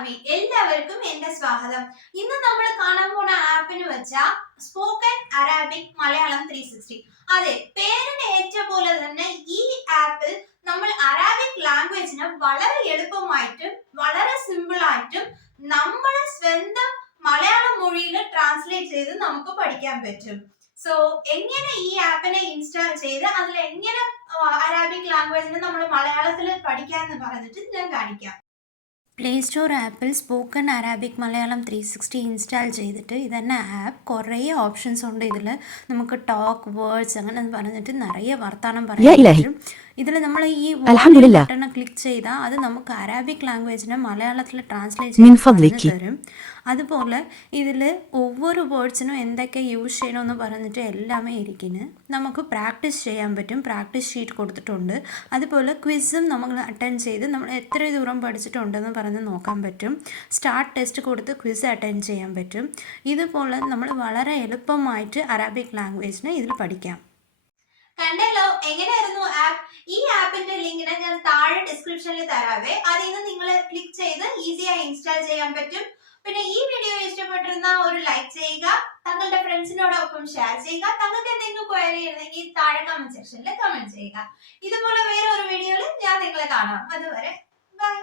Army എല്ലാവർക്കും എന്റെ സ്വാഗതം. ഇന്ന് നമ്മൾ കാണാൻ പോണ ആപ്പിന് വെച്ചാൽ സ്പോക്കൻ അറാബിക് മലയാളം 360. അതെ, പേരിന് ഏറ്റ പോലെ തന്നെ ഈ ആപ്പിൽ നമ്മൾ അറാബിക് ലാംഗ്വേജിനെ വളരെ എളുപ്പമായിട്ടും വളരെ സിമ്പിൾ ആയിട്ടും നമ്മുടെ സ്വന്തം മലയാളം മൊഴിയിൽ ട്രാൻസ്ലേറ്റ് ചെയ്ത് നമുക്ക് പഠിക്കാൻ പറ്റും. സോ എങ്ങനെ ഈ ആപ്പിനെ ഇൻസ്റ്റാൾ ചെയ്ത് അതിൽ എങ്ങനെ അറാബിക് ലാംഗ്വേജിനെ നമ്മൾ മലയാളത്തിൽ പഠിക്കാന്ന് പറഞ്ഞിട്ട് ഞാൻ കാണിക്കാം. പ്ലേ സ്റ്റോർ ആപ്പിൽ സ്പോക്കൺ അറാബിക് മലയാളം 360 ഇൻസ്റ്റാൾ ചെയ്തിട്ട് ഇതന്നെ ആപ്പ് കുറേ ഓപ്ഷൻസ് ഉണ്ട്. ഇതിൽ നമുക്ക് ടോക്ക് വേർഡ്സ് അങ്ങനെ പറഞ്ഞിട്ട് നിറയെ വർത്താനം പറയാൻ പറ്റും. ഇതിൽ നമ്മൾ ഈ ബട്ടൺ ക്ലിക്ക് ചെയ്താൽ അത് നമുക്ക് അറാബിക് ലാംഗ്വേജിനെ മലയാളത്തിൽ ട്രാൻസ്ലേറ്റ് ചെയ്ത് തരും. അതുപോലെ ഇതിൽ ഒവ്വൊരു വേർഡ്സിനും എന്തൊക്കെ യൂസ് ചെയ്യണമെന്ന് പറഞ്ഞിട്ട് എല്ലാമേ ഇരിക്കുന്നു. നമുക്ക് പ്രാക്ടീസ് ചെയ്യാൻ പറ്റും. പ്രാക്ടീസ് ഷീറ്റ് കൊടുത്തിട്ടുണ്ട്. അതുപോലെ ക്വിസും നമ്മൾ അറ്റൻഡ് ചെയ്ത് നമ്മൾ എത്ര ദൂരം പഠിച്ചിട്ടുണ്ടെന്ന് പറഞ്ഞ് നോക്കാൻ പറ്റും. സ്റ്റാർട്ട് ടെസ്റ്റ് കൊടുത്ത് ക്വിസ് അറ്റൻഡ് ചെയ്യാൻ പറ്റും. ഇതുപോലെ നമ്മൾ വളരെ എളുപ്പമായിട്ട് അറാബിക് ലാംഗ്വേജിനെ ഇതിൽ പഠിക്കാം. കണ്ടല്ലോ എങ്ങനെയായിരുന്നു ആപ്പ്. ഈ ആപ്പിന്റെ ലിങ്കിനെ ഞാൻ താഴെ ഡിസ്ക്രിപ്ഷനിൽ തരാവേ. അതിൽ നിന്ന് നിങ്ങൾ ക്ലിക്ക് ചെയ്ത് ഈസിയായി ഇൻസ്റ്റാൾ ചെയ്യാൻ പറ്റും. പിന്നെ ഈ വീഡിയോ ഇഷ്ടപ്പെട്ടിരുന്ന ഒരു ലൈക്ക് ചെയ്യുക, തങ്ങളുടെ ഫ്രണ്ട്സിനോടൊപ്പം ഷെയർ ചെയ്യുക. തങ്ങൾക്ക് എന്തെങ്കിലും ക്വയറി ഉണ്ടെങ്കിൽ താഴെ കമന്റ് സെക്ഷനിൽ കമന്റ് ചെയ്യുക. ഇതുപോലെ വേറെ ഒരു വീഡിയോയിൽ ഞാൻ നിങ്ങളെ കാണാം. അതുവരെ ബൈ.